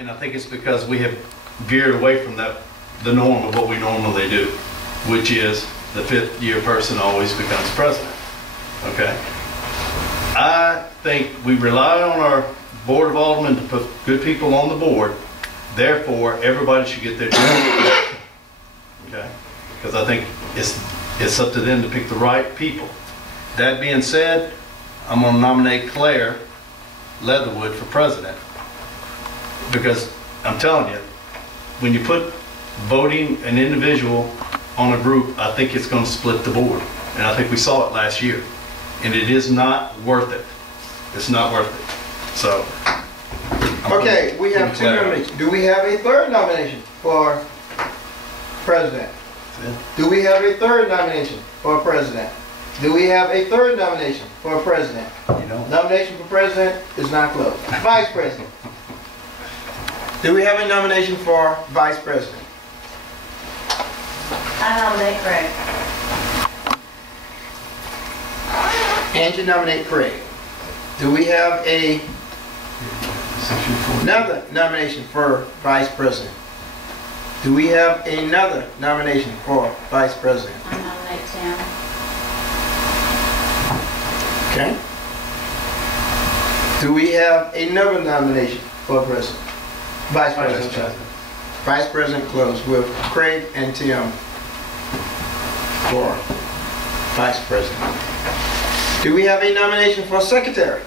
And I think it's because we have veered away from the norm of what we normally do, which is the fifth-year person always becomes president. Okay? I think we rely on our Board of Aldermen to put good people on the board. Therefore, everybody should get their chance. Okay? Because I think it's up to them to pick the right people. That being said, I'm going to nominate Claire Leatherwood for president. Because I'm telling you, when you put voting an individual on a group, I think it's going to split the board. And I think we saw it last year. And it is not worth it. It's not worth it. So. Okay, we have two nominations. Do we have a third nomination for president? Do we have a third nomination for president? Do we have a third nomination for president? You know. Nomination for president is not closed. Vice president. Do we have a nomination for vice president? I nominate Craig. Angie nominate Craig. Do we have another nomination for vice president? Do we have another nomination for vice president? I nominate Tim. Okay. Do we have another nomination for president? Vice president. Vice president closed with Craig and Tim for vice president. Do we have a nomination for secretary?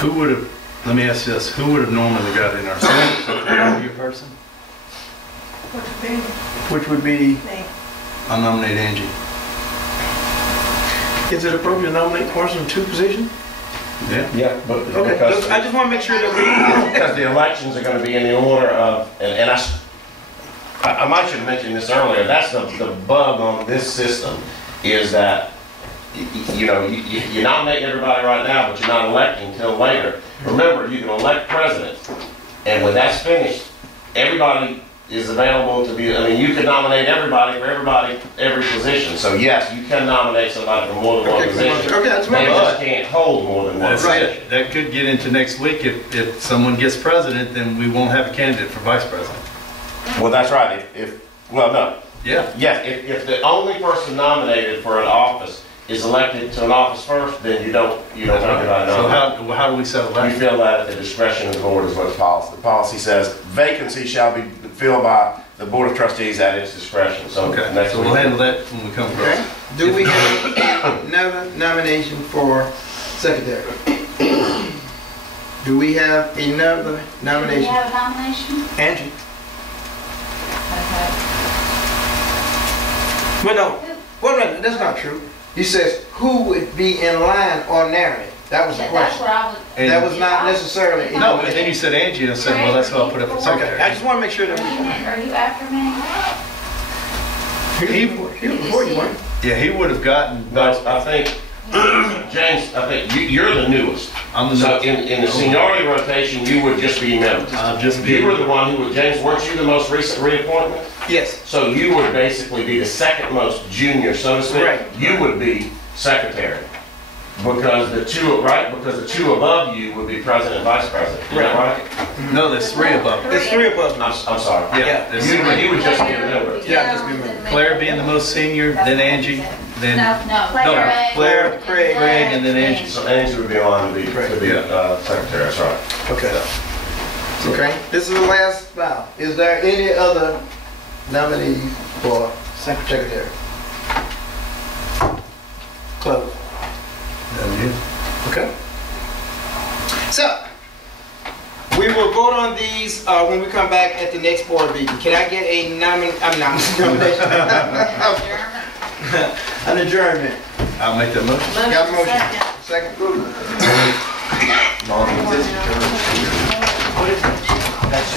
Who would have, let me ask you this, who would have normally got in our secretary person? Which would be? Me. I'll nominate Angie. Is it appropriate to nominate person in two positions? Yeah. Yeah, but Okay, I just want to make sure that we... because the elections are going to be in the order of, and I might should have mentioned this earlier, that's the bug on this system, is that you nominate everybody right now, but you're not electing until later. Remember, you can elect president, and when that's finished, everybody is available to be, I mean, you can nominate everybody for every position. So yes, you can nominate somebody for more than one position. Okay, that's they right. just can't hold more than one That's position. it. That could get into next week. If someone gets president, then we won't have a candidate for vice president. Well, that's right. Well, no. Yeah. Yes, if the only person nominated for an office is elected to an office first, then you don't think about it. So how do we settle You that? feel that at the discretion of the board is what the policy. The policy says vacancy shall be filled by the board of trustees at its discretion. So Okay. that's So what we'll handle that when we come across. Okay. Do we have another nomination for secretary? Do we have another Do we nomination? have a nomination? Angie. Okay. But no, wait a minute, that's not true. He says, who would be in line ordinarily? That was the That's question. what I would. And- That was not necessarily. No, but then you said Angie, and I said, well, that's what I'll put up for Okay, secretary. I just want to make sure that Are you after me? he was before you, weren't Yeah, he would have gotten. No, I think, James, I think you're the newest. I'm the So newest. in the seniority rotation, you would just be members. You were the one who would, James, weren't you the most recent reappointment? Yes. So you would basically be the second most junior, so to speak. Right. You would be secretary. Because the two above you would be president and vice president. Is that right? No, there's three above. There's three of us. I'm sorry. Yeah. there's You three. would just be a member. Yeah, just be a member. Claire being the most senior, then Angie, then No, Claire, Craig, and then Angie. So Angie would be in line to be secretary, that's right. Okay. Okay. This is the last now. Is there any other nominees for secretary? Close. Okay. So, we will vote on these when we come back at the next board meeting. Can I get a nomination? An adjournment. I'll make that motion. Got a motion. Second. Second. What is it?